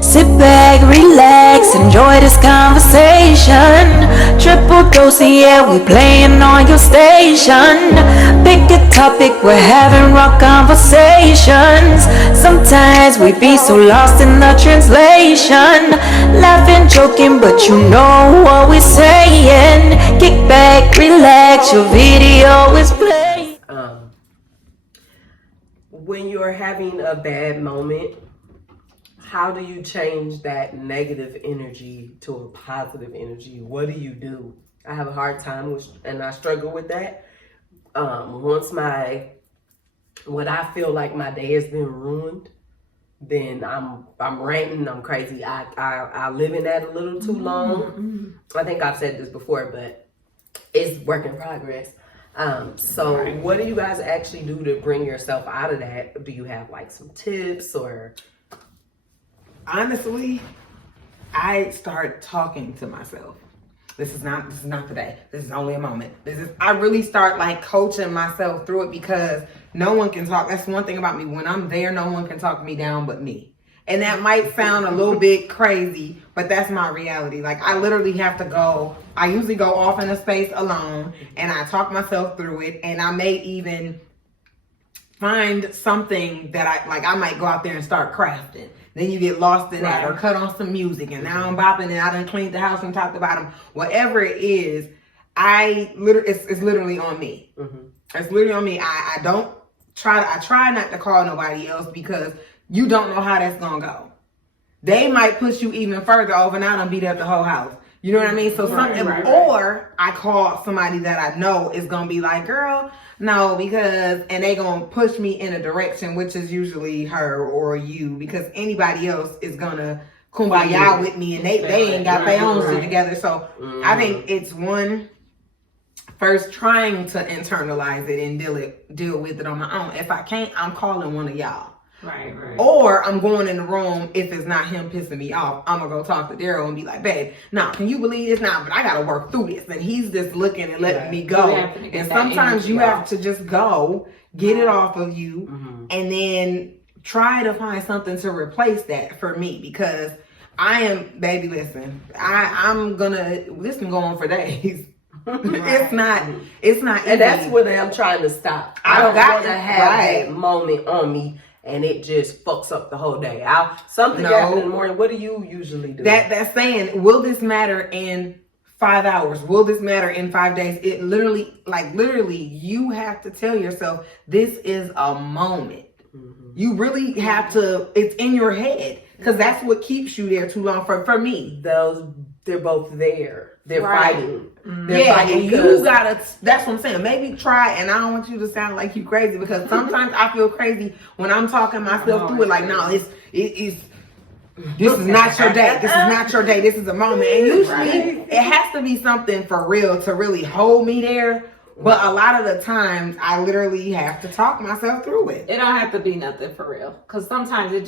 Sit back, relax, enjoy this conversation. Triple dose, yeah, we playing on your station. Pick a topic, we're having raw conversations. Sometimes we be so lost in the translation. Laughing, joking, but you know what we're saying. Kick back, relax, your video is playing. When you're having a bad moment, how do you change that negative energy to a positive energy? What do you do? I have a hard time with, and I struggle with that. Once what I feel like my day has been ruined, then I'm ranting, I'm crazy. I live in that a little too long. I think I've said this before, but it's work in progress. So what do you guys actually do to bring yourself out of that? Do you have like some tips or? Honestly, I start talking to myself. This is not today. This is only a moment. I really start like coaching myself through it because no one can talk. That's one thing about me. When I'm there, no one can talk me down but me. And that might sound a little bit crazy, but that's my reality. Like I literally have to go. I usually go off in a space alone and I talk myself through it. And I may even find something that I might go out there and start crafting. Then you get lost in that or cut on some music and now I'm bopping and I done cleaned the house from top to bottom. Whatever it is, it's literally on me. It's literally on me. I try not to call nobody else because you don't know how that's gonna go. They might push you even further overnight and beat up the whole house. You know what I mean? So or I call somebody that I know is gonna be like, girl, no, and they gonna push me in a direction, which is usually her or you, because anybody else is gonna kumbaya with me and they ain't got their own shit together. So I think it's first trying to internalize it and deal with it on my own. If I can't, I'm calling one of y'all. Right. Or I'm going in the room. If it's not him pissing me off, I'm gonna go talk to Daryl and be like, babe, now can you believe this? Now, but I gotta work through this. And he's just looking and letting me go. And sometimes you have to just go, get it off of you, and then try to find something to replace that for me. Because baby, listen, this can go on for days. It's not easy. And that's what I'm trying to stop. I don't want to have that moment on me and it just fucks up the whole day. Something happened in the morning. What do you usually do? That's saying, will this matter in 5 hours? Will this matter in 5 days? It literally, you have to tell yourself, this is a moment. You really have to, it's in your head. Because that's what keeps you there too long. For me, they're both there. They're fighting. And you gotta. That's what I'm saying. Maybe try. And I don't want you to sound like you crazy because sometimes I feel crazy when I'm talking myself through it. Like, no, this is not your day. This is not your day. This is a moment. And usually it has to be something for real to really hold me there. But a lot of the times, I literally have to talk myself through it. It don't have to be nothing for real. Because sometimes it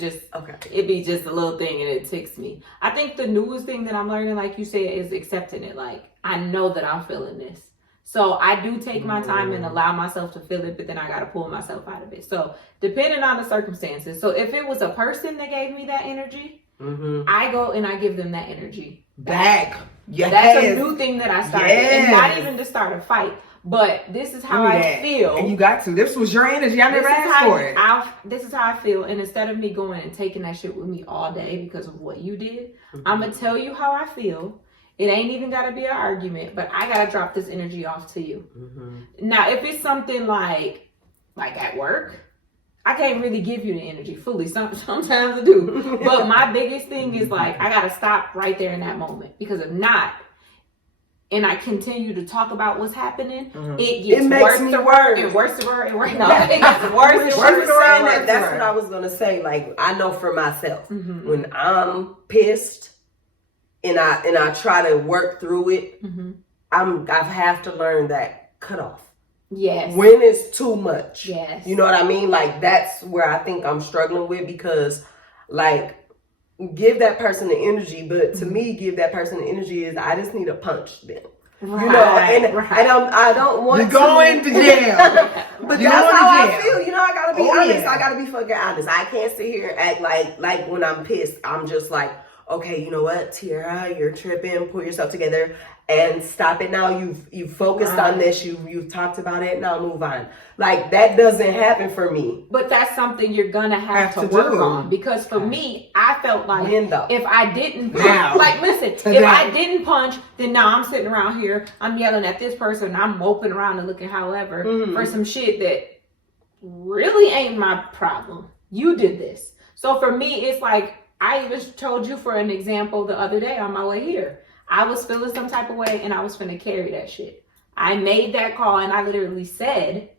be just a little thing and it ticks me. I think the newest thing that I'm learning, like you said, is accepting it. Like, I know that I'm feeling this. So I do take my time and allow myself to feel it, but then I got to pull myself out of it. So depending on the circumstances. So if it was a person that gave me that energy, I go and I give them that energy back. Yes. That's a new thing that I started. And not even to start a fight. But this is how I feel. And you got to. This was your energy. I never asked for it. This is how I feel. And instead of me going and taking that shit with me all day because of what you did, I'm going to tell you how I feel. It ain't even got to be an argument, but I got to drop this energy off to you. Now, if it's something like at work, I can't really give you the energy fully. Sometimes I do. But my biggest thing is I got to stop right there in that moment. Because if not, and I continue to talk about what's happening, it gets worse and worse and worse and worse. No, it gets worse and worse. That's what I was gonna say. Like, I know for myself, when I'm pissed and I try to work through it, I have to learn that cutoff. Yes. When it's too much. Yes. You know what I mean? Like, that's where I think I'm struggling with because, give that person the energy, but to me, give that person the energy is I just need to punch them. and I don't want You're going to jail. But You're that's going how to I jail. feel. I gotta be honest. Yeah. I gotta be fucking honest. I can't sit here and act like when I'm pissed, I'm just like, okay, you know what, Tiara, you're tripping. Pull yourself together and stop it now. You've focused on this. You've talked about it. Now move on. Like that doesn't happen for me. But that's something you're gonna have to work on, because for me, I felt like if I didn't punch, like listen, if I didn't punch, then now I'm sitting around here, I'm yelling at this person, I'm moping around and looking however for some shit that really ain't my problem. You did this. So for me, it's like, I even told you for an example the other day on my way here. I was feeling some type of way and I was finna carry that shit. I made that call and I literally said,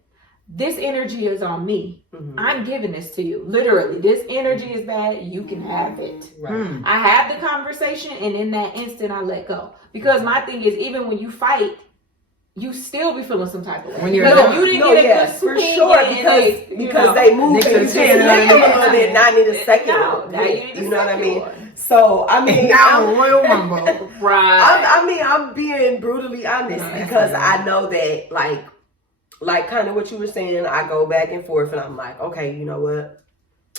this energy is on me. I'm giving this to you. Literally, this energy is bad. You can have it. Right. I had the conversation and in that instant I let go. Because my thing is, even when you fight, you still be feeling some type of way. When you're because done. you didn't get a good for swing sure, in, because they moved Niggas and just can't lick them a have little bit, and I need a second No, one. now you need a You know what I second mean? one. So I mean, Now Royal Rumble. Right. I'm being brutally honest because I know that like kind of what you were saying, I go back and forth and I'm like, okay, you know what?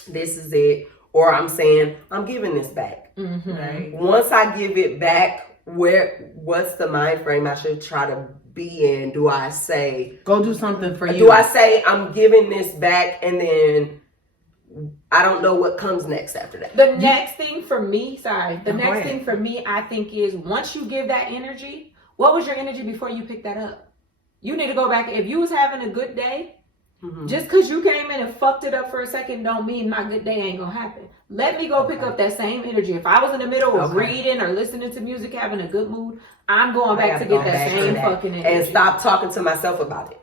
This is it. Or I'm saying, I'm giving this back. Right. Once I give it back, what's the mind frame I should try to be in? Do I say, Go do something for you? do I say I'm giving this back and then I don't know what comes next after that? The next thing for me, Go next ahead. thing for me, I think is once you give that energy, what was your energy before you picked that up? You need to go back. If you was having a good day, just because you came in and fucked it up for a second don't mean my good day ain't gonna happen. Let me go pick up that same energy. If I was in the middle of reading or listening to music, having a good mood, I'm going back to get that same fucking energy. And stop talking to myself about it.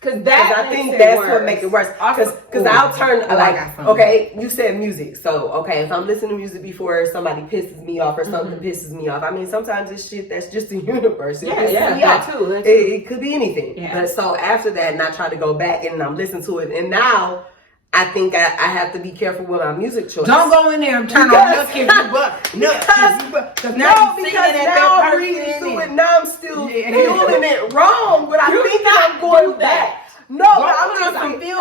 Because that I think that's what makes it worse. Because I'll turn okay, you said music. So okay, if I'm listening to music before somebody pisses me off or something pisses me off, I mean sometimes it's shit that's just the universe. It pisses me off. That too. It could be anything. Yeah. But so after that, and I try to go back and I'm listening to it, and now I think I have to be careful with my music choice. Don't go in there and turn on Look If You But. Because now I'm reading to it. Now I'm still feeling it wrong, but I think I'm going back. No, but I'm being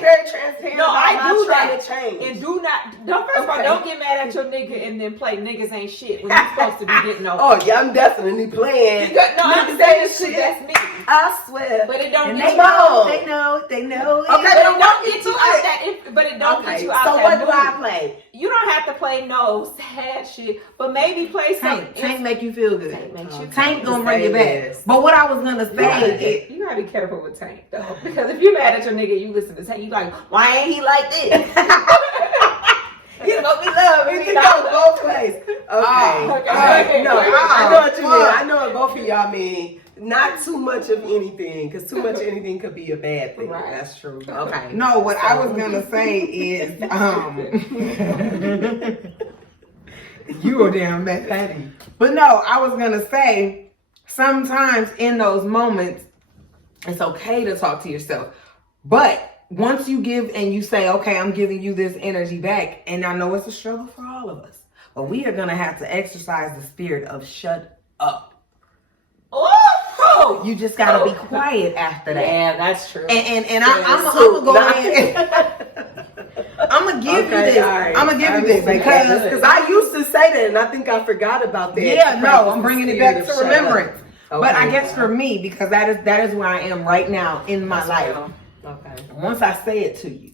very transparent. No, I do trying that. to change. And first of all, don't get mad at your nigga and then play niggas ain't shit when you're supposed to be getting over. Oh yeah, I'm definitely playing. I'm saying shit. That's me. I swear. But it don't And get they you know. Okay, But it don't get you out that. But it don't get you out so that. what do mood. I play? You don't have to play no sad shit, but maybe play something. Tank make you feel good. Tank makes you Tank gonna bring Say you back. this. But what I was gonna say is, You gotta be careful with Tank though, because if you're mad at your nigga, you listen to Tank, you like, why ain't he like this? He's supposed to be loved. It can go both ways. Okay. No, I know what you mean. I know what both of y'all mean. Not too much of anything, because too much of anything could be a bad thing. Right. That's true. Okay. no, what I was gonna say is, you a damn bad patty. But no, I was gonna say, sometimes in those moments, it's okay to talk to yourself. But once you give and you say, okay, I'm giving you this energy back, and I know it's a struggle for all of us, but we are gonna have to exercise the spirit of shut up. Oh, You just gotta be quiet after that. yeah, that's true. And I'm gonna go ahead. I'm gonna give you this. Right. I'm gonna give you this because I used to say that and I think I forgot about that. yeah, no, I'm bringing it back to remembrance. But I Okay. guess for me, because that is where I am right now in my life. Okay. Once I say it to you,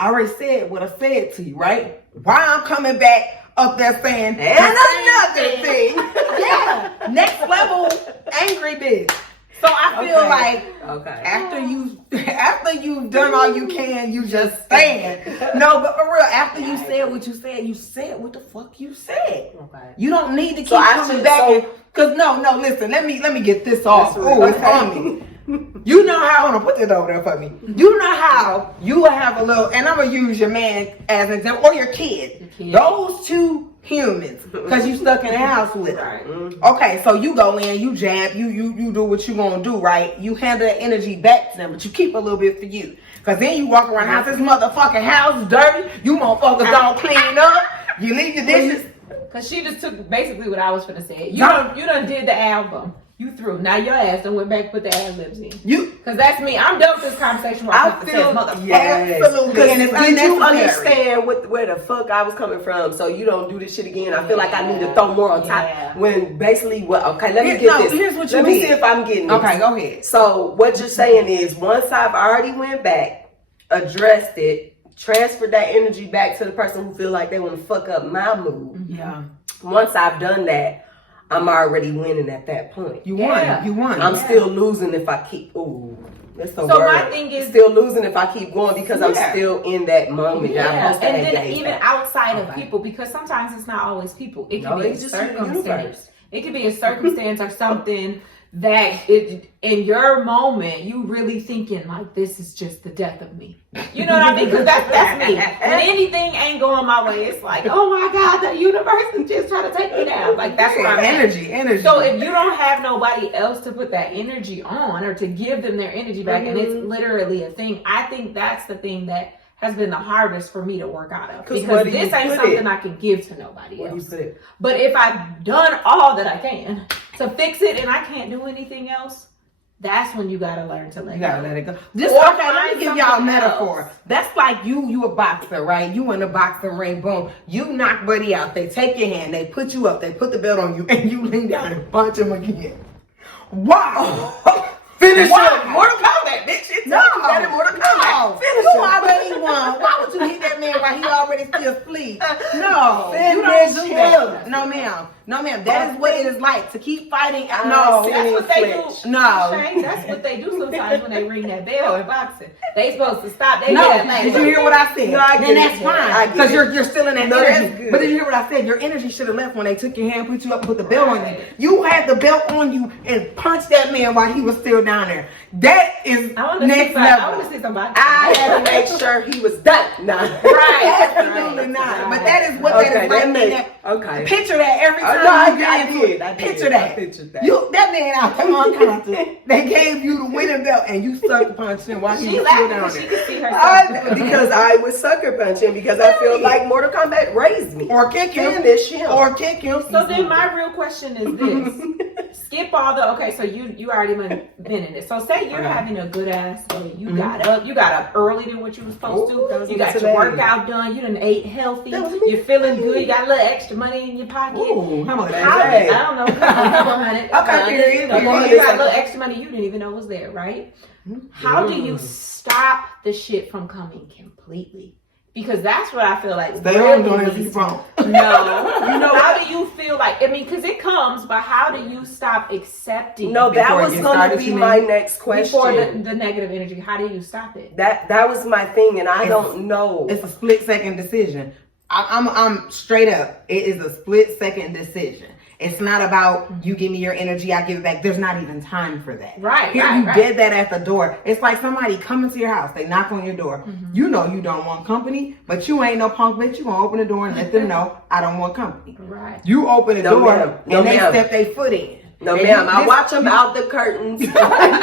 I already said what I said to you, right? Why I'm coming back up there saying And another thing. yeah, next level angry bitch. So I feel like after you've done all you can, you just stand. No, but for real, after you said what you said what the fuck you said. Okay. You don't need to keep So I coming should- back. so- Cause no, listen, let me get this off. That's Oh, right. it's on me. You know how, hold on, put that over there for me. You know how you will have a little, and I'm gonna use your man as an example, or your kid. Those two humans, because you stuck in the house with them. Right. Okay, so you go in, you jab, you do what you gonna do, right? You hand that energy back to them, but you keep a little bit for you. Cause then you walk around the house, this motherfucking house is dirty, you motherfuckers don't clean up, you leave your dishes. Cause she just took basically what I was finna say. You No. done did the album. You threw. Now your ass done went back and put the ad libs in. You, Cause that's me. I'm done with this conversation where I feel motherfucker. yes. absolutely, and it's Did you unnecessary. understand where the fuck I was coming from? So you don't do this shit again. I feel like I need to throw more on top. Yeah. When basically, okay, let me Here- get no, this. here's what you Let me mean. see if I'm getting this. Okay, go ahead. So what you're saying is, once I've already went back, addressed it, transferred that energy back to the person who feel like they want to fuck up my mood. Yeah, Once I've done that, I'm already winning at that point. you Yeah. won. You won. I'm still losing if I keep. Ooh, that's the So word. my thing is- still losing if I keep going because I'm Yeah. still in that moment. I'm Yeah, supposed to and then engage even that. outside of Okay. people, because sometimes it's not always people. It can No, be a it's just your circumstance. universe. It could be a circumstance or something that in your moment you really thinking like this is just the death of me. You know what I mean? Because that's me. When anything ain't going my way, it's like, oh my God, the universe is just trying to take me down. Like that's what I'm at. energy. So if you don't have nobody else to put that energy on or to give them their energy back, and it's literally a thing, I think that's the thing that has been the hardest for me to work out of. 'Cause Because where do you this ain't put something it? I can give to nobody Where do you else. put it? But if I've done all that I can to fix it and I can't do anything else, that's when you gotta learn to let You go. gotta let it go. Just Or okay, let find me give y'all a something metaphor. else. That's like you a boxer, right? You in a boxing ring, boom. You knock Buddy out. They take your hand, they put you up, they put the belt on you, and you lean down and punch him again. Wow! Finish Why? it. Mortal Kombat, bitch. It's No, that in Mortal Kombat. no. Finish You it. already won. Why would you hit that man while he already still asleep? No, you Finish don't do that. him. No, ma'am. No, ma'am. That is what it is like to keep fighting. I No, see. That's what they do. Flinch. No. Shane, that's what they do sometimes when they ring that bell in boxing. They supposed to stop. They No, get that did you hear what I said? No, I Then get that's it. I fine get because it. you're still in that No, that's energy. good. But did you hear what I said? Your energy should have left when they took your hand, put you up, and put the belt on you. Right. You had the belt on you and punched that man while he was still down there. That is I want to next see. I level. want to see somebody. I had to make sure he was done. Nah. Right. Absolutely not. But that is what Okay, that is that like. makes- okay. Picture that every time No, I you get into did. it. I did. Picture I that. pictured that. You that man out there unconscious. They gave you the winning belt and you sucker punched him while he She was still laughing down because she there. could see herself. Because I was sucker punching because I feel like Mortal Kombat raised me. Or kick him. Finish him. Or kick him. So then my real question is this. Skip all the, okay, so you already been in this. So say you're having a good ass day. You got up early than what you were supposed Ooh, that to. was You me got your today. workout done. You done ate healthy. That was me You're feeling today. good. You got a little extra money in your pocket. Ooh, how much? How, I Hey. don't know, a couple hundred. Okay, period, You know, period. you got a little extra money you didn't even know was there, right? How do you stop the shit from coming completely? Because that's what I feel like. Stay on really doing it needs- wrong. No, you know, how do you feel like? I mean, because it comes, but how do you stop accepting? No, that Before it was gets going to started, be you my mean? next question. before the negative energy. How do you stop it? That was my thing, and I It's- don't know. It's a split second decision. I'm straight up. It is a split second decision. It's not about you give me your energy, I give it back. There's not even time for that. Right, Here right, you right. did that at the door. It's like somebody coming to your house. They knock on your door. You know you don't want company, but you ain't no punk bitch. You gonna open the door and let them know I don't want company. Right. You open the No, door ma'am. No, and they ma'am. step their foot in. No, And ma'am. you- I this- watch them out the curtains. No, ma'am.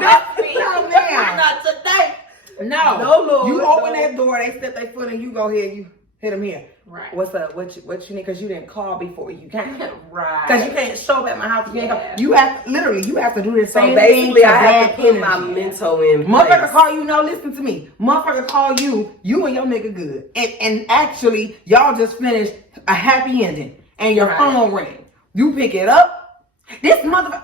That's me. No, ma'am. Not today. No. No, Lord. You no. open that door, they step their foot, and you go here. You hit them here. Right. What's up? What you need? Because you didn't call before you came. Right. Because you can't show up at my house. You, Yeah. can't you have literally you have to do the So same basically, thing. I have to bad put my energy. mental in Motherfucker place. call you. No, listen to me. Motherfucker call you. You and your nigga good. And actually, y'all just finished a happy ending, and your Right. phone ring. You pick it up. This motherfucker.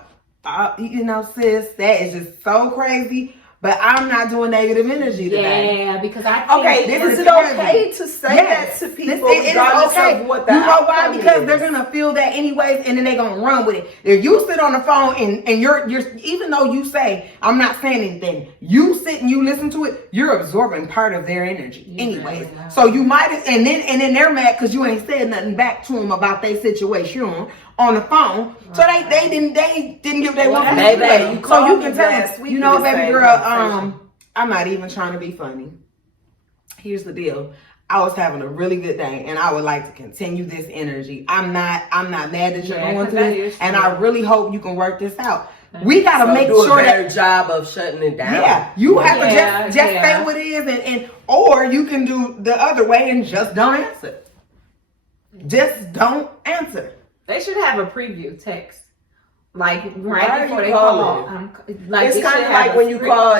You know, sis, that is just so crazy. But I'm not doing negative energy today. Yeah, because I think Okay, is it okay to say Yes. that to This- people it is regardless okay. of what the You know why? outcome Because is? they're gonna feel that anyways, and then they're gonna run with it. If you sit on the phone and you're even though you say I'm not saying anything, you sit and you listen to it, you're absorbing part of their energy You anyways. really are. So you might and then they're mad because you ain't said nothing back to them about their situation on the phone. So they didn't give they Well, want. Baby, you So you called can me tell last them, week you know, in the baby same girl, conversation. I'm not even trying to be funny. Here's the deal. I was having a really good day and I would like to continue this energy. I'm not mad that you're Yeah, going 'cause to that this is and true. I really hope you can work this out. We gotta So make do a sure better that job of shutting it down. yeah, you have to Yeah, just yeah. say what it is and or you can do the other way and just don't answer. Just don't answer. They should have a preview text. Like Why right are before you they calling? call. It's kind of like when you call,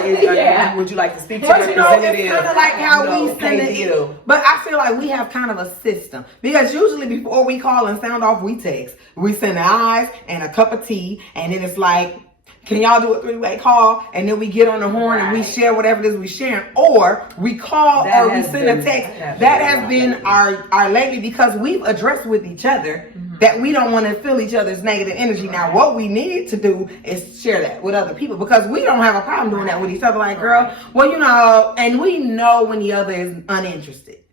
would you like to speak to But the you know, it's representative? kind of like how we send thank it. you. But I feel like we have kind of a system because usually before we call and sound off, we text. We send eyes and a cup of tea, and then it's like, can y'all do a 3-way call? And then we get on the horn and we share whatever it is we sharing, or we call That or we has send a been- text. That has been our lately because we've addressed with each other that we don't want to feel each other's negative energy. Now, what we need to do is share that with other people because we don't have a problem doing that with each other. Like, girl, well, you know, and we know when the other is uninterested.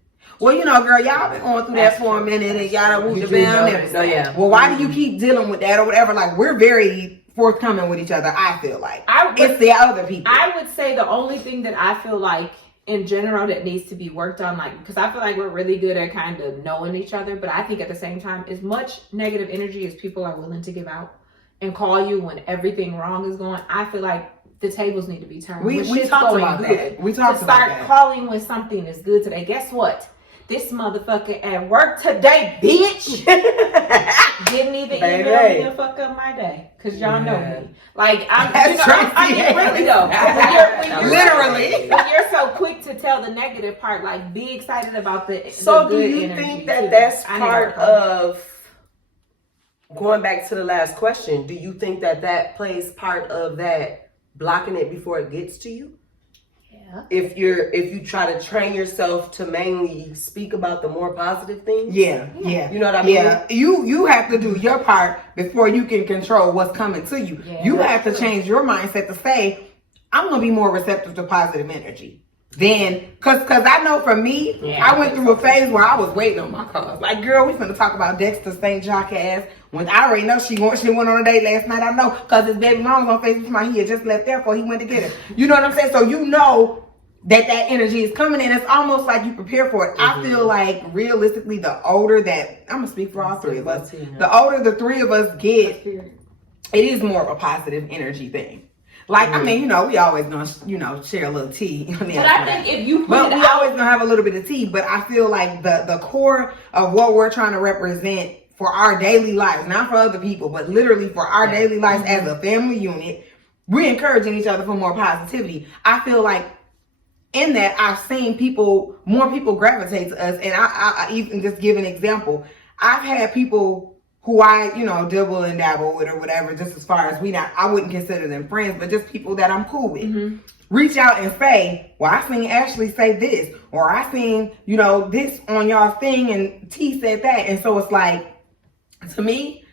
Well, you know, girl, y'all been going through that for a minute and y'all done moved your bell and everything. yeah. Well, why do you keep dealing with that or whatever? Like, we're very forthcoming with each other, I feel like. It's the other people. I would say the only thing that I feel like in general that needs to be worked on, like, because I feel like we're really good at kind of knowing each other, but I think at the same time, as much negative energy as people are willing to give out and call you when everything wrong is going, I feel like the tables need to be turned. We When shit's talked going about good. that. We talked to about start that. calling when something is good today. Guess what? This motherfucker at work today, bitch, didn't even email me to fuck up my day. Cause y'all know me. Like I mean, really though. Literally. When you're so quick to tell the negative part, like be excited about the So the do good you energy think that too. that's I need to part work on that. of, going back to the last question, do you think that that plays part of that blocking it before it gets to you? Yeah. If you try to train yourself to mainly speak about the more positive things? Yeah. You know what I mean? Yeah, you have to do your part before you can control what's coming to you. Yeah, You that's have to true. change your mindset to say, I'm gonna be more receptive to positive energy. Then, cause I know for me, Yeah, I went through a phase where I was waiting on my calls. Like, girl, we finna talk about Dexter St. Jacques ass. When I already know she went on a date last night. I know, cause his baby mom was on Facebook. He had just left there before he went to get her. You know what I'm saying? So you know that energy is coming in. It's almost like you prepare for it. I feel like realistically, the older that I'm gonna speak for all three of us, the older the three of us get, it is more of a positive energy thing. Like, I mean, you know, we always gonna, you know, share a little tea. But I think if you put But it we out, always gonna have a little bit of tea. But I feel like the core of what we're trying to represent for our daily lives, not for other people, but literally for our daily lives as a family unit, we're encouraging each other for more positivity. I feel like in that I've seen more people gravitate to us. And I even just give an example. I've had people who I, you know, dibble and dabble with or whatever, just as far as I wouldn't consider them friends, but just people that I'm cool with. Reach out and say, well, I seen Ashley say this, or I seen, you know, this on y'all thing and T said that. And so it's like, to me,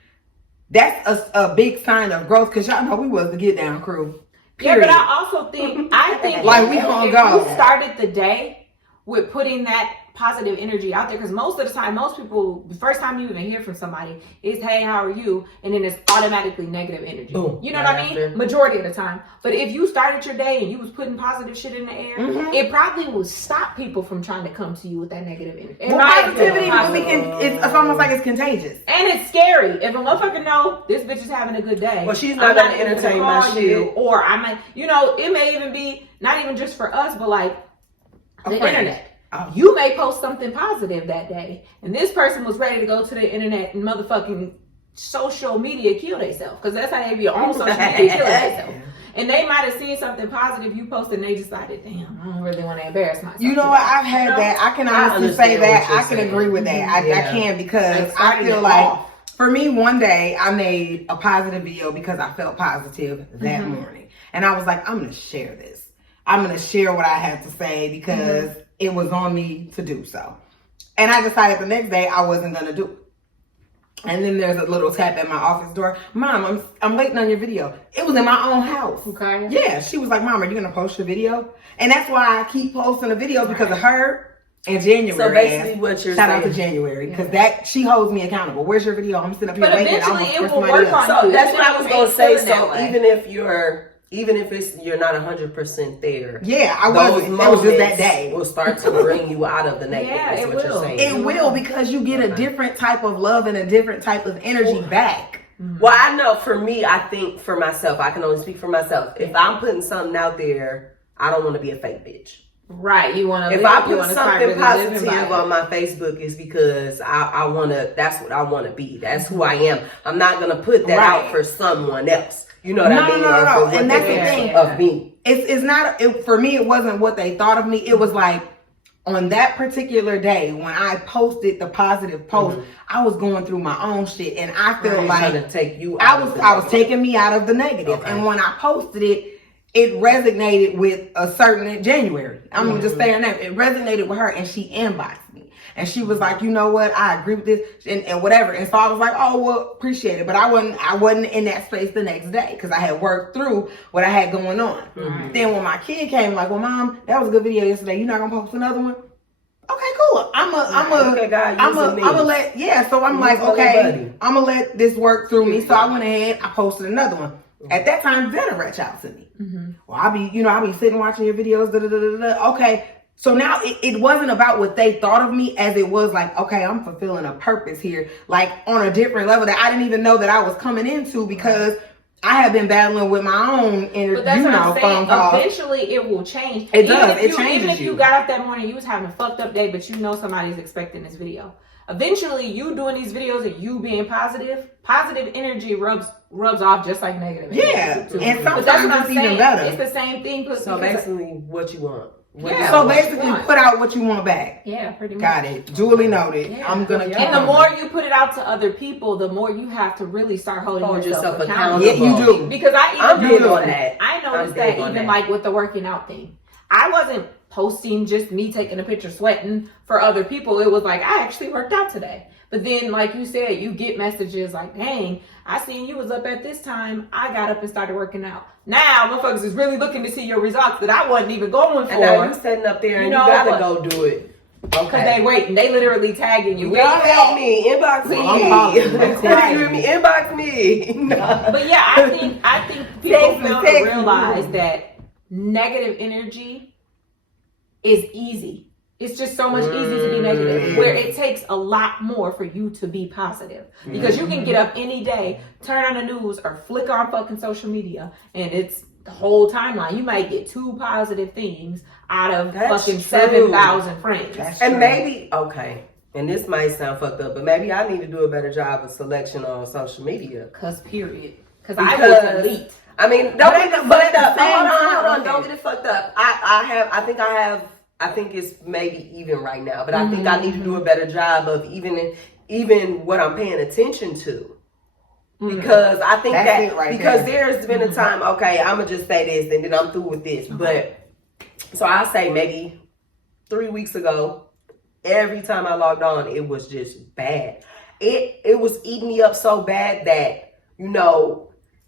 that's a big sign of growth, because y'all know we was the get down crew. yeah, Period. but I also think Like, we if gonna you go. started the day with putting that positive energy out there, because most of the time, most people, the first time you even hear from somebody is, hey, how are you? And then it's automatically negative energy. Boom. You know Right what I mean? after. Majority of the time. But if you started your day and you was putting positive shit in the air, it probably would stop people from trying to come to you with that negative energy. In Well, my positivity, opinion, it's almost like it's contagious. and it's scary. If a motherfucker know this bitch is having a good day, Well, she's not gonna entertain my call you, shit. or I might, you know, it may even be not even just for us, but like the friend. internet. Oh. You may post something positive that day, and this person was ready to go to the internet and motherfucking social media kill themselves, because that's how they be on social media killing themselves. And they might have seen something positive you posted, and they decided, damn, I don't really want to embarrass myself. You know what? I've had that. I can honestly say understand that. what you're I can saying. agree with that. I Yeah. can, because Like, I starting feel it like off. for me, one day I made a positive video because I felt positive that morning. And I was like, I'm going to share this. I'm going to share what I had to say because it was on me to do so. And I decided the next day I wasn't going to do it. And then there's a little tap at my office door. Mom, I'm waiting on your video. It was in my own house. Okay. Yeah, she was like, Mom, are you going to post your video? And that's why I keep posting the videos, because of her in January. So basically what you're Shout out to saying. January, because that she holds me accountable. Where's your video? I'm sitting up here But waiting. eventually I'm it will somebody work else. on So you. that's what I was gonna say. Feeling that So way. even if you're not 100% there, Yeah, I those wasn't. It was just that moments day. will start to bring you out of the negative. Yeah, is it what you're will. saying. It will, because you get a different type of love and a different type of energy back. Well, I know for me, I think for myself, I can only speak for myself. If I'm putting something out there, I don't want to be a fake bitch. Right. You want to. If I put something positive on my Facebook, is because I want to. That's what I want to be. That's who I am. I'm not gonna put that out for someone else. You know what I mean? No. And that's the thing of me. It's not. For me, it wasn't what they thought of me. It was like, on that particular day when I posted the positive post, I was going through my own shit, and I felt like trying to take you I was taking me out of the negative. Okay. And when I posted it, it resonated with a certain January. I'm gonna just say her name. It resonated with her, and she inboxed me, and she was like, "You know what? I agree with this, and whatever." And so I was like, "Oh well, appreciate it." But I wasn't in that space the next day because I had worked through what I had going on. Then when my kid came, like, "Well, Mom, that was a good video yesterday. You're not gonna post another one?" Okay, cool. I'm gonna let, so I'm like, okay, I'm gonna let this work through me. So I went ahead, I posted another one. At that time, Vanna reached out to me. Well, I'll be sitting watching your videos, Okay. So now it wasn't about what they thought of me, as it was like, okay, I'm fulfilling a purpose here, like on a different level that I didn't even know that I was coming into, because I have been battling with my own inner, but that's what I'm saying. Eventually, it will change. It does. It changes. Even if you got up that morning, you was having a fucked up day, but you know somebody's expecting this video. Eventually, you doing these videos and you being positive energy rubs off just like negative energy. Yeah, and sometimes it's even better. It's the same thing. So basically, what you want. So basically, put out what you want back. Yeah, pretty much. Got it. Duly noted. Yeah. I'm gonna. And the more you put it out to other people, the more you have to really start holding yourself accountable. Yeah, you do. Because I'm big on that. I noticed that even like with the working out thing, I wasn't posting just me taking a picture sweating for other people. It was like, I actually worked out today. But then, like you said, you get messages like, dang, I seen you was up at this time. I got up and started working out. Now, motherfuckers is really looking to see your results that I wasn't even going for. And now you sitting up there and you gotta go do it. Okay. Because they waiting. They literally tagging you. Y'all help me. Inbox me. You hear me? Inbox me. But yeah, I think people fail to realize that negative energy is easy. It's just so much easier to be negative, where it takes a lot more for you to be positive. Because you can get up any day, turn on the news, or flick on fucking social media, and it's the whole timeline. You might get 2 positive things out of fucking 7,000 friends. And maybe, okay, and this might sound fucked up, but maybe I need to do a better job of selection on social media. Because I was elite. I mean, don't get it fucked up. Hold on. Don't get it fucked up. I think it's maybe even right now, but I think I need to do a better job of even what I'm paying attention to. Because I think there's been a time, okay, I'm going to just say this and then I'm through with this. But so I'll say maybe 3 weeks ago, every time I logged on, it was just bad. It was eating me up so bad that,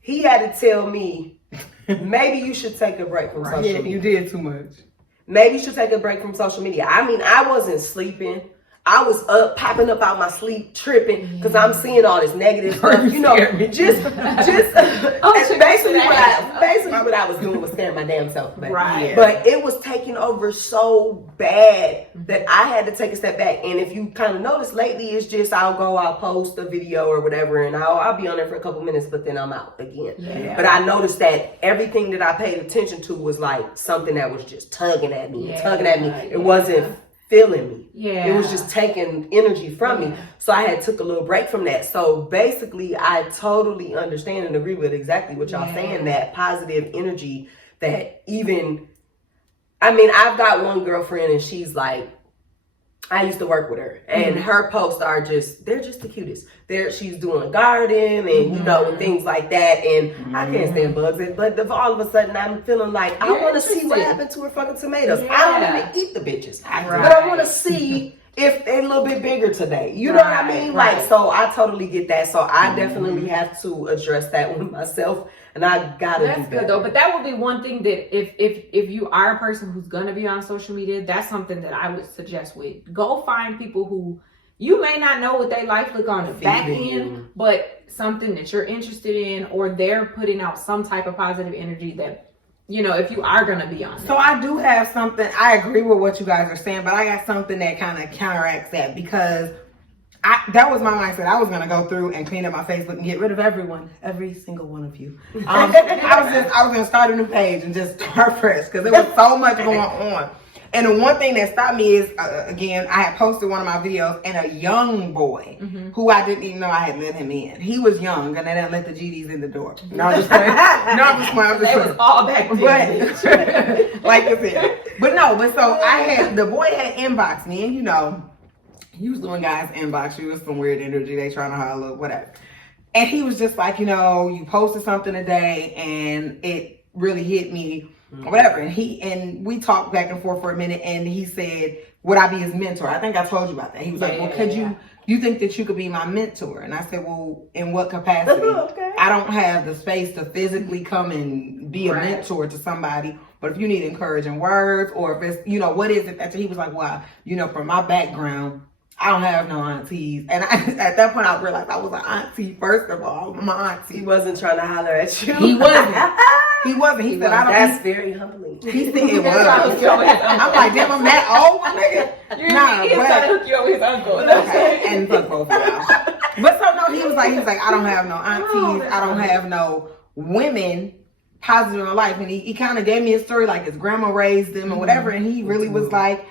he had to tell me, maybe you should take a break from social media. You did too much. Maybe you should take a break from social media. I mean, I wasn't sleeping. I was up, popping up out my sleep, tripping, because I'm seeing all this negative stuff. Just basically what I was doing was scaring my damn self. Right. But it was taking over so bad that I had to take a step back. And if you kind of notice lately, it's just I'll post a video or whatever, and I'll be on there for a couple minutes, but then I'm out again. Yeah. But I noticed that everything that I paid attention to was like something that was just tugging at me. It wasn't feeling me. Yeah. It was just taking energy from me. So I had took a little break from that. So basically, I totally understand and agree with exactly what y'all saying, that positive energy that I've got one girlfriend and she's like, I used to work with her, and her posts are they're just the cutest. She's doing garden and, and things like that. And I can't stand bugs. But all of a sudden I'm feeling like, I want to see what happened to her fucking tomatoes. Yeah. I don't even eat the bitches. But I want to see if they're a little bit bigger today. You know what I mean? Right. Like, so I totally get that. So I definitely have to address that with myself. And I gotta do that. That's good though. But that would be one thing that if you are a person who's gonna be on social media, that's something that I would suggest go find people who you may not know what they life look on the back end, but something that you're interested in, or they're putting out some type of positive energy that, if you are gonna be on. So I do have something. I agree with what you guys are saying, but I got something that kind of counteracts that, because that was my mindset. I was going to go through and clean up my Facebook and get rid of every single one of you. I was going to start a new page and just start fresh, because there was so much going on. And the one thing that stopped me is, again, I had posted one of my videos, and a young boy who I didn't even know I had let him in. He was young, and they didn't let the GDs in the door. No, I'm just playing. No, I'm just playing. They was all back then. But, like I said. But so the boy had inboxed me, and usually when guys inbox you, it's some weird energy. They trying to holler, whatever. And he was just like, you posted something today, and it really hit me. Whatever, and we talked back and forth for a minute, and he said, "Would I be his mentor?" I think I told you about that. He was like, "Well, could you think that you could be my mentor?" And I said, "Well, in what capacity?" Okay. I don't have the space to physically come and be a mentor to somebody, but if you need encouraging words, or if it's what is it that he was like, "Well, from my background, I don't have no aunties," and at that point I realized I was an auntie. First of all, my auntie. He wasn't trying to holler at you. He wasn't. He wasn't. He said, "I don't." That's very humbling. He said it was. I'm like, damn, I'm that old, my nigga. He's trying to hook you up with his uncle. Okay, and fuck both of y'all. But so no, he was like, I don't have no aunties. I don't have no women positive in my life. And he kind of gave me a story like his grandma raised him or whatever. And he really was like,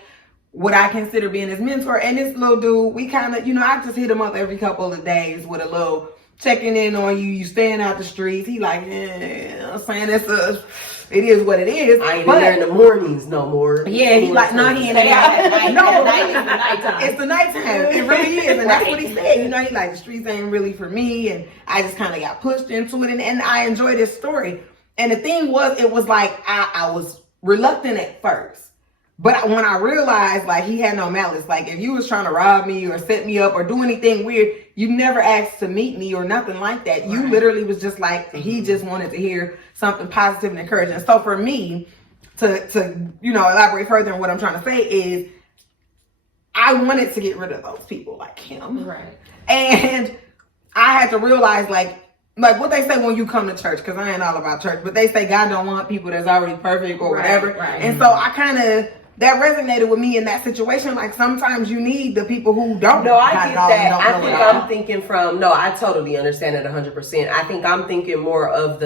would I consider being his mentor? And this little dude, we kind of, I just hit him up every couple of days with a little checking in on you. You staying out the streets. He like, I'm saying it is what it is. I ain't in there in the mornings no more. Yeah, he like, no, he ain't in there. No, it's the nighttime. It's the nighttime. It really is. And that's what he said. He like, the streets ain't really for me. And I just kind of got pushed into it. And I enjoyed his story. And the thing was, it was like, I was reluctant at first. But when I realized, like, he had no malice, like, if you was trying to rob me or set me up or do anything weird, you never asked to meet me or nothing like that. Right. You literally was just like, he just wanted to hear something positive and encouraging. So for me, to elaborate further on what I'm trying to say is, I wanted to get rid of those people like him. Right. And I had to realize, like what they say when you come to church, because I ain't all about church, but they say God don't want people that's already perfect or whatever. Right. And so I kind of, that resonated with me in that situation. Like, sometimes you need the people who don't. No, I get that. I think I'm thinking I totally understand it 100%. I think I'm thinking more of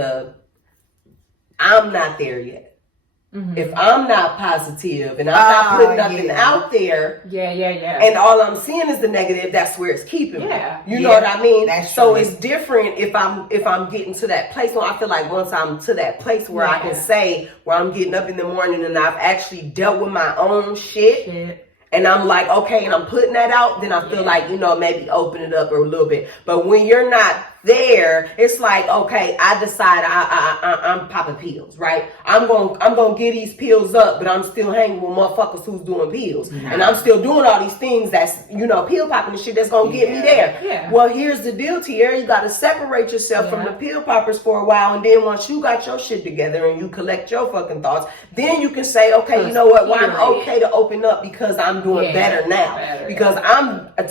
I'm not there yet. Mm-hmm. If I'm not positive and I'm not putting nothing out there, and all I'm seeing is the negative, that's where it's keeping me. You know what I mean? So it's different if I'm getting to that place. No, I feel like once I'm to that place where I can say, where I'm getting up in the morning and I've actually dealt with my own shit. And I'm like, okay, and I'm putting that out, then I feel like, maybe open it up a little bit. But when you're not there, it's like, okay, I decide I'm popping pills, right? I'm gonna get these pills up, but I'm still hanging with motherfuckers who's doing pills. Mm-hmm. And I'm still doing all these things that's, pill popping and shit that's gonna get me there. Yeah. Well, here's the deal, Tierra. You gotta separate yourself from the pill poppers for a while, and then once you got your shit together and you collect your fucking thoughts, then you can say, okay, you know what? Well, I'm okay to open up because I'm doing better now. Because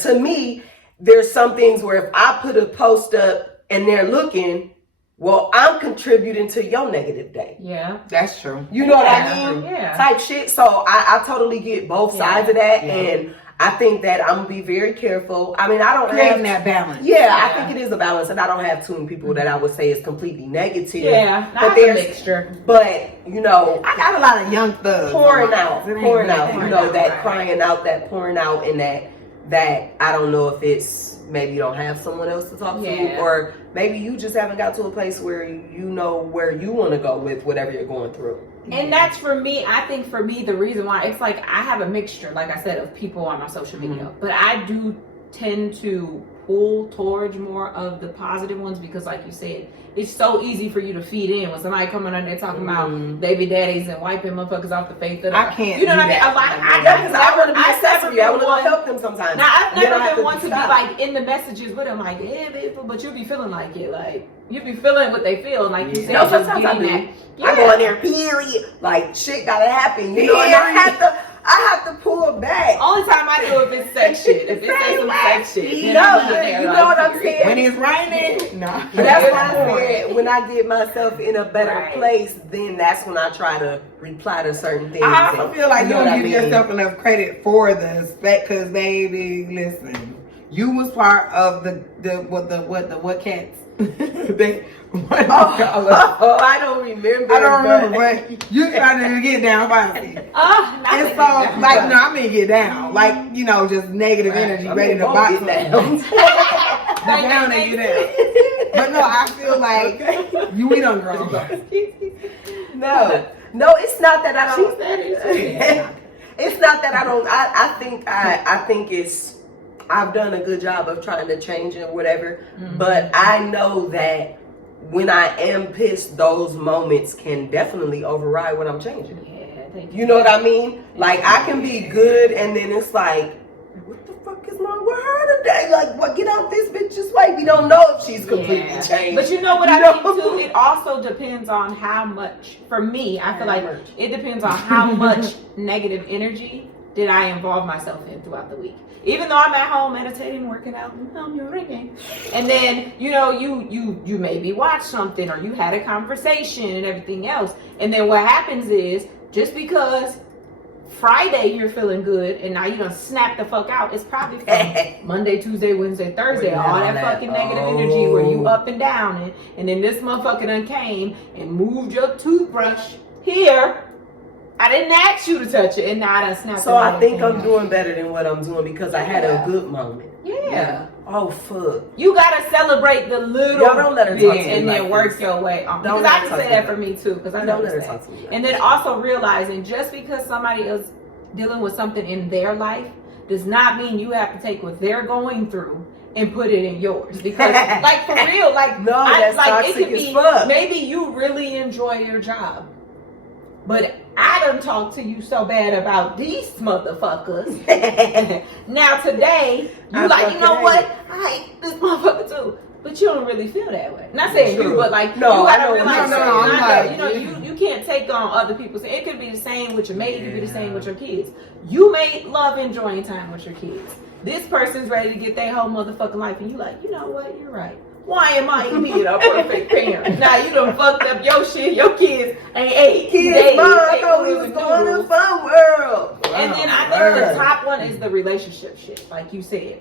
to me, there's some things where if I put a post up and they're looking, well, I'm contributing to your negative day. Yeah, that's true. You know what I mean? Yeah. Type shit. So I totally get both sides of that. Yeah. And I think that I'm going to be very careful. I mean, I don't creating that balance. Yeah, I think it is a balance. And I don't have too many people that I would say is completely negative. Yeah, but there's a mixture. But, I got a lot of young thugs. Pouring out, that crying out, that pouring out, and that I don't know if it's maybe you don't have someone else to talk to, or maybe you just haven't got to a place where you know where you want to go with whatever you're going through. And that's for me, I think for me, the reason why it's like I have a mixture, like I said, of people on my social media, but I do tend to pull towards more of the positive ones because, like you said, it's so easy for you to feed in when somebody coming on there talking about baby daddies and wiping motherfuckers off the face. I can't. You know what I mean? I want to be accessory. I want to help them sometimes. Now I've never been one to be like in the messages with them, like, yeah, baby, but you be feeling like it, like you be feeling what they feel, like you said. No, sometimes I do. I go in there, period. Like shit gotta happen, and I have to pull back. Only time I do if it's sex shit. If it's some sex shit. You know what I'm saying? When it's raining, no. That's what I said. When I get myself in a better place, then that's when I try to reply to certain things. I also feel like you don't give yourself enough credit for the spec, because baby, listen. You was part of the what cats? What Oh, I don't remember. I don't remember, but you trying to get down finally. And so, like, no, I mean get down. Like, you know, just negative energy, ready to box get down. down. Down and get down. But no, I feel like we done grown up. No, it's not that I don't. She said it. It's not that I don't. I think it's. I've done a good job of trying to change it, whatever. Mm-hmm. But I know that when I am pissed, those moments can definitely override what I'm changing. Yeah, thank You know what I mean? Like I can be good, and then it's like, what the fuck is wrong with her today? Like, what? Get out this bitch's way. We don't know if she's completely changed. But you know what I think too? It also depends on how much. For me, I feel like it depends on how much negative energy did I involve myself in throughout the week. Even though I'm at home meditating, working out, you're drinking, and then you maybe watch something or you had a conversation and everything else, and then what happens is just because Friday you're feeling good and now you done snap the fuck out, it's probably from Monday, Tuesday, Wednesday, Thursday, all that fucking negative energy where you up and down and then this motherfucker done came and moved your toothbrush here. I didn't ask you to touch it, and now I done snapped. So I think I'm doing better than what I'm doing because I had a good moment. Yeah. Oh fuck. You gotta celebrate the little Y'all don't let her talk to me and then like work this. your way on. Don't Because let I her can talk say to that me for like me too. Because I Don't know let her that. talk to me like And then also realizing just because somebody else dealing with something in their life does not mean you have to take what they're going through and put it in yours. Because like for real, like No, that's toxic it could as be fuck. maybe you really enjoy your job. But I done talked to you so bad about these motherfuckers. Now today, you like, you know what? I hate this motherfucker too. But you don't really feel that way. Not saying you, but like No, you I gotta know realize what you're saying. you know, you can't take on other people's. It could be the same with your mate, it could be the same with your kids. You may love enjoying time with your kids. This person's ready to get their whole motherfucking life, and you like, you know what? You're right. Why am I being a perfect parent? Now you done fucked up your shit. Your kids ain't ate. Kids, mom, I thought we was going to Fun World. And then I think the top one is the relationship shit. Like you said,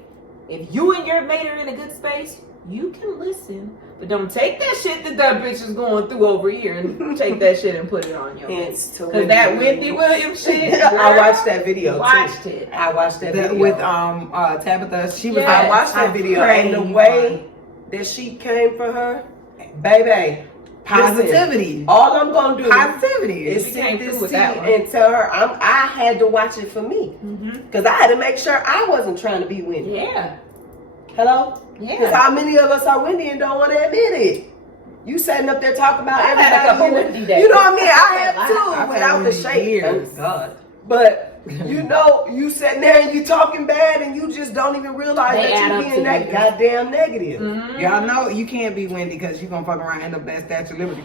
if you and your mate are in a good space, you can listen, but don't take that shit that bitch is going through over here and take that shit and put it on your mate. Because that Wendy Williams shit, I watched that video. Watched it. I watched that video With Tabitha. She was. I watched that video, and the way that she came for her, baby. Positivity. Listen, all I'm gonna do Positivity. is She sit came this through with seat that one. and tell her I had to watch it for me because I had to make sure I wasn't trying to be Wendy. Yeah. Hello? Because Yeah. how many of us are Wendy and don't want to admit it? You sitting up there talking about I've had a couple everybody. Wendy days. You know what I mean? I have I've too, had without the Wendy shade. years. Thank God. But you know, you sitting there and you talking bad and you just don't even realize They add that up you to being that you. goddamn negative. Y'all know you can't be Wendy because you're gonna fuck around and end up that Statue of Liberty.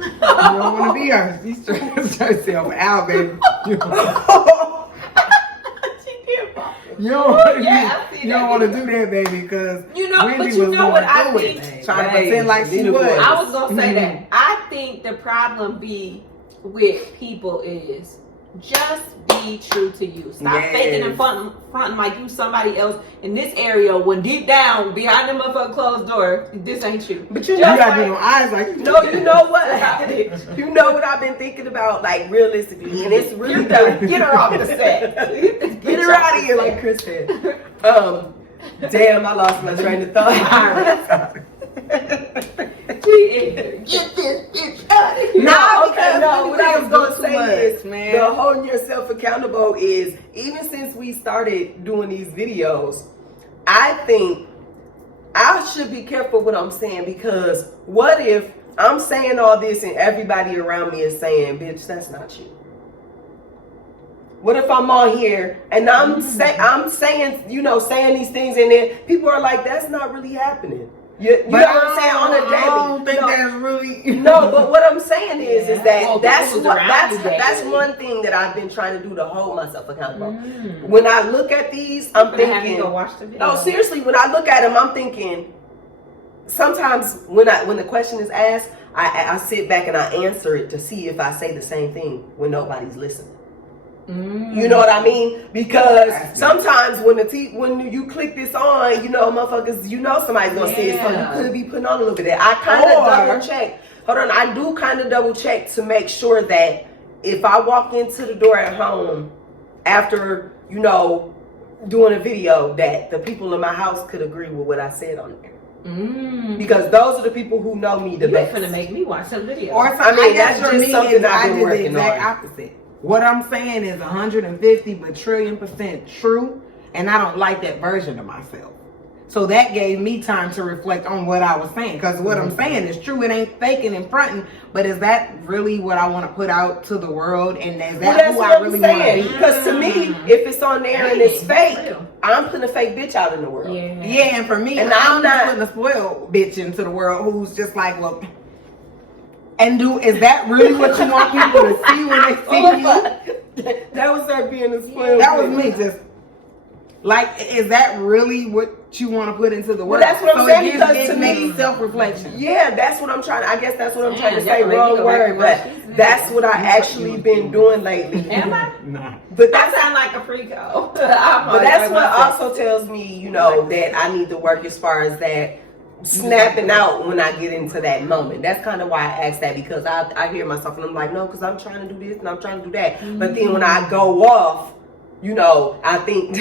You don't want to be her. She's trying to start herself out, baby. You don't want to you don't want to do that, baby, because You know, Wendy but you was know what going I through it, think? trying to Hey, pretend like she Nina was. Boy. I was gonna say that. I think the problem be with people is just be true to you. Stop Yes. faking and fronting like you somebody else in this area when deep down behind the motherfucking closed door, this ain't you. But you You know gotta what? do them eyes like No, you know what? You know what I've been thinking about, like realistically, and it's really Get her off the set. Get her out of here, like Chris said. Damn, I lost my train of thought. Get this bitch out of here. No, because no. What I was gonna too say much, is, man. the holding yourself accountable is, even since we started doing these videos, I think I should be careful what I'm saying, because what if I'm saying all this and everybody around me is saying, bitch, that's not you? What if I'm on here and I'm saying, you know, saying these things, and then people are like, that's not really happening. You know what I'm saying? On a daily. I don't think No. that's really. No, but what I'm saying is that Well, that's people's what around you that's daily. one thing that I've been trying to do to hold myself accountable. When I look at these, I'm Have you go thinking. watch the video? No, seriously. When I look at them, I'm thinking. Sometimes when the question is asked, I sit back and I answer it to see if I say the same thing when nobody's listening. You know what I mean? Because sometimes when you click this on, you know, motherfuckers, you know somebody's gonna see it, so you could be putting on a little bit of that. I kind of double check. Hold on, I do kind of double check to make sure that if I walk into the door at home after, you know, doing a video, that the people in my house could agree with what I said on there. Because those are the people who know me the best. You're gonna make me watch some videos. Or I mean, that's for just me, something I've been I did the working exact on. opposite. What I'm saying is 150 bajillion% true, and I don't like that version of myself. So that gave me time to reflect on what I was saying, because what I'm saying is true. It ain't faking and fronting, but is that really what I want to put out to the world? And is that who I really want to be? Because to me, if it's on there and it's fake, I'm putting a fake bitch out in the world. Yeah, and for me, And I'm I'm not not- putting a spoiled bitch into the world who's just like, well, and is that really what you want people to see when they see you? That was her being a spoiled. That was bitch. me, just like, is that really what you want to put into the world? that's what I'm saying, because it to makes me- self-reflection. Yeah, that's what I'm trying. I guess that's what I'm trying to say. definitely. Wrong You go back word, and but watch these that's videos. what I actually been doing lately. Am I? Nah. But That that's sound like a freako. But that's what also tells me, you know, that I need to work as far as that snapping out when I get into that moment. That's kind of why I asked that, because I hear myself and I'm like, no, because I'm trying to do this and I'm trying to do that. But then when I go off, you know, I think,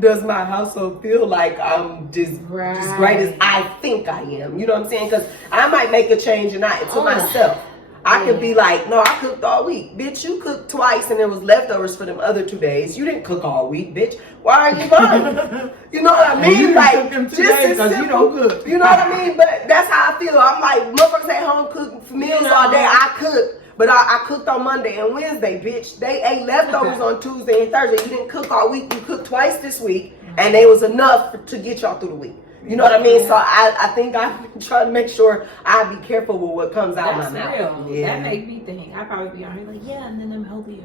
does my household feel like I'm just as great as I think I am? You know what I'm saying? Because I might make a change to myself. I could be like, no, I cooked all week. Bitch, you cooked twice and there was leftovers for them other 2 days. You didn't cook all week, bitch. Why are you lying? You know what I mean? you Like, cooked them 2 just days as 'cause you simple. don't cook. You know what I mean? But that's how I feel. I'm like, motherfuckers at home cook meals all day. I cook. But I cooked on Monday and Wednesday, bitch. They ate leftovers on Tuesday and Thursday. You didn't cook all week. You cooked twice this week. And it was enough to get y'all through the week. You know what I mean? So I think I'm trying to make sure I be careful with what comes out That's of my mouth. real. Yeah. That make me think. I'd probably be on here like, yeah, and then I'm healthier.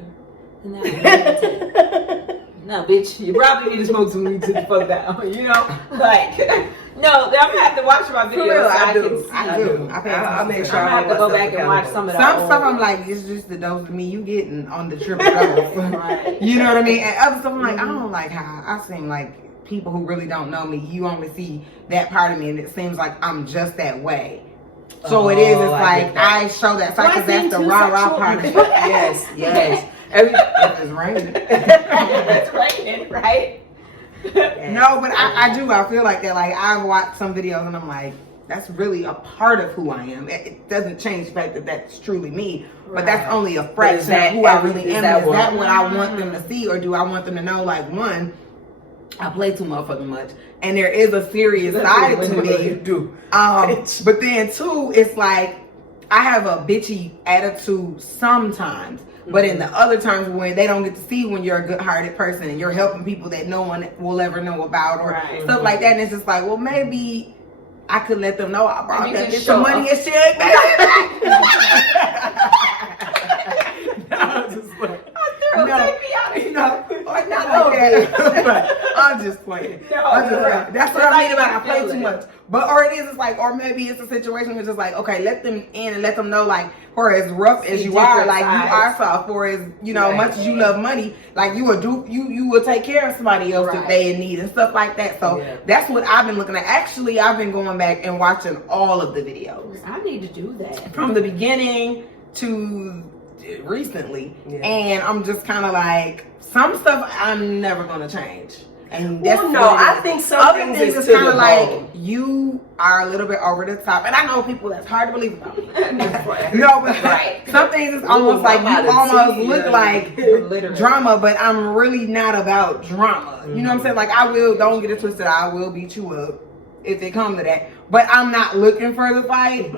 And then no, bitch, you probably need to smoke some weed to the fuck down. You know? Like, no, I'm gonna have to watch my videos. real, so I do. can see. I do. I pay I attention make to sure that. I'm gonna have to go myself back and watch accountable. some of Some that. stuff old- I'm like, it's just the dose of me you getting on the triple dose. Right. You know what I mean? And other stuff I'm like, I don't like how I seem like people who really don't know me, you only see that part of me and it seems like I'm just that way. So it is, it's Oh, I like get that. I show that side Why because that's the seem too rah-rah sexual? part of it. Yes, yes. Every, If it's raining. It's raining, right? No, but I do. I feel like that. Like I've watched some videos and I'm like, that's really a part of who I am. It doesn't change the fact that that's truly me, but that's Right. only a But is fraction that of who I every- really is am. that Is what- that what I want them to see, or do I want them to know? Like, one, I play too motherfucking much, and there is a serious side to you me. do. But then two, it's like I have a bitchy attitude sometimes. But in the other times when they don't get to see when you're a good-hearted person and you're helping people that no one will ever know about or Right. stuff like that, and it's just like, well, maybe I could let them know I brought You that can bitch some show money off. and she ain't back. No, I'm just like, Girl, no, take me out. you know, or not like that. But I'm just playing. No, I'm just right. like, that's what It's I mean like about I play you too feel much. But or it is, it's like, or maybe it's a situation where it's just like, okay, let them in and let them know, like, for as rough as See you are, different like sides. you are soft, for as you know, Right. much as you love money, like you will do, you will take care of somebody else if Right. they in need and stuff like that. So Yeah. that's what I've been looking at. Actually, I've been going back and watching all of the videos I need to do that. from the beginning to recently, Yeah. and I'm just kind of like, some stuff I'm never gonna change. And that's Well, no, what it I is. think some Other things things is is to kind the of like bone. you are a little bit over the top, and I know people that's hard to believe about me. Right. No, but Right. some things is almost Ooh, like I'm you about to almost see look you. like Literally. drama, but I'm really not about drama. You know what I'm saying? Like I will, don't get it twisted. I will beat you up if it comes to that. But I'm not looking for the fight.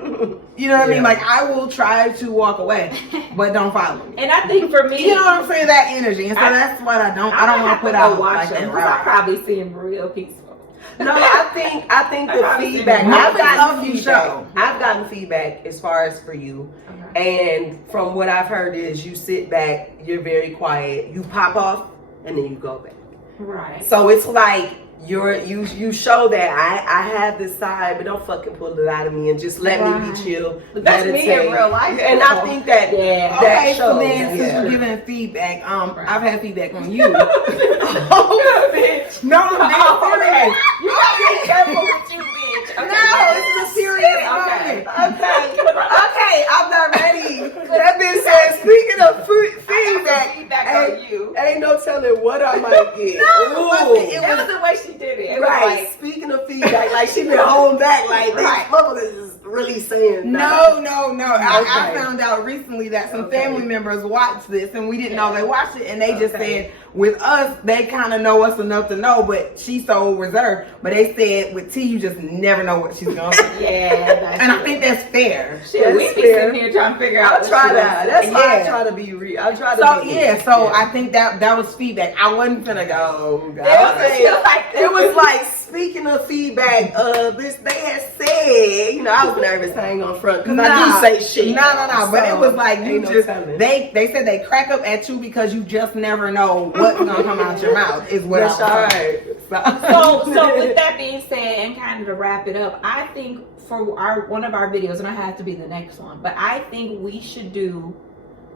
You know what I mean? Yeah. Like I will try to walk away, but don't follow me. And I think for me, You know what I'm saying? That energy, and so I- that's what I don't I want to have put go out watch like them that. because I Right. probably seem real peaceful. No, I think the probably feedback. seen I've it. gotten Love you feedback. show. I've gotten feedback as far as for you, and from what I've heard is you sit back, you're very quiet, you pop off, and then you go back. Right. So it's like you show that I have this side, but don't fucking pull it out of me and just let me be chill. But that's me in real life. And I think that Yeah. that Okay, so shows. then since Yeah. you're giving feedback, I've had feedback on you. Oh, bitch. No, I'm being serious. You gotta be careful with you, bitch. Okay, No, this is a serious Okay. moment. Okay, I'm not ready. That bitch said, speaking of feedback, on you. Ain't no telling what I might get. No, Ooh. it That was the way she did it. It was Right. like, Speaking of feedback, like she been holding back, like these Right. motherfuckers is really saying No. I Okay. found out recently that some Okay. family members watched this and we didn't know they watched it, and they just Okay. said with us they kind of know us enough to know, but she's so reserved. But they said with T, you just never know what she's gonna say. yeah. That's And I think that's fair. shit. We That's be fair. sitting here trying to figure out. I what try she that. gonna That's say. why I Yeah. try to be real. I try to So be yeah, so I think that was feedback. I wasn't gonna go. It was, like it was like speaking of feedback, this they had said, I was nervous. I ain't gonna front because I do say shit. No. But it was like you ain't no just telling. they said they crack up at you because you just never know what's gonna come out your mouth. Is what That's I all was right. So with that being said, and kind of to wrap it up, I think for one of our videos, and I have to be the next one, but I think we should do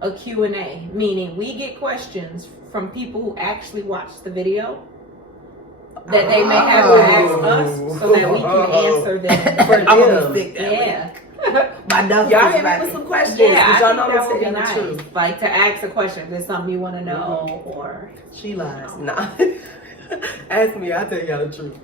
a Q&A, meaning we get questions from people who actually watch the video that they may have to ask us so that we can answer them for I'm gonna them. be sick that Yeah. My nose Y'all is hit me right. with some questions. Yeah, I Cause y'all think know that I'm would be saying the nice. truth. Like to ask a question if there's something you want to know or She lies. Nah. Ask me, I'll tell y'all the truth.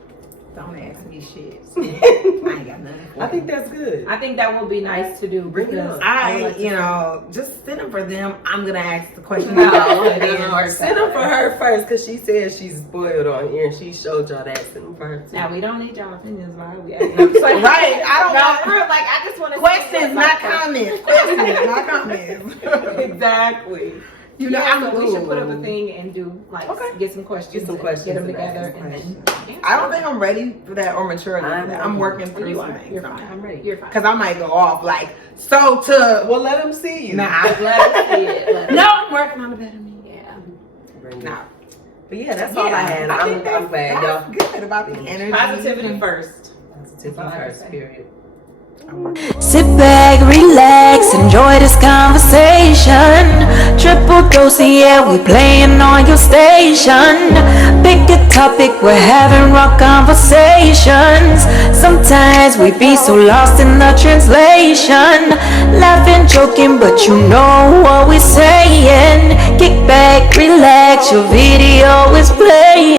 Don't ask me shit. I ain't got nothing. I think that's good. I think that would be nice to do. Bring it because up. I would like to- just send them for them. I'm gonna ask the question. No, it doesn't work. Send them for her first, cause she said she's spoiled on here and she showed y'all that. Send them for her too. Now we don't need y'all opinions, right? We asking them questions. Right, I don't No, want- for real, like I just want to Questions, not comments. Questions, not comments. Exactly. You know, yeah, I'm so we should put up a cool. thing and do like Okay. get some questions, Get some and questions get them and ask together, some and then. I don't think I'm ready for that or mature enough for that. I'm I'm working think through you some are. things. You're fine. I'm ready. You're fine. Cause I might go off like so to. Well, let them see you. Nah, Let us see it. Let us- no, I'm working on a better me. Yeah. Bring it. Nah, But yeah, that's all I had. I think I'm that's glad, y'all. good about the energy. Positivity first. Positivity That's all I have to first, say. period. Sit back, relax, enjoy this conversation. Triple dose, yeah, we playing on your station. Pick a topic, we're having raw conversations. Sometimes we be so lost in the translation. Laughing, joking, but you know what we're saying. Kick back, relax, your video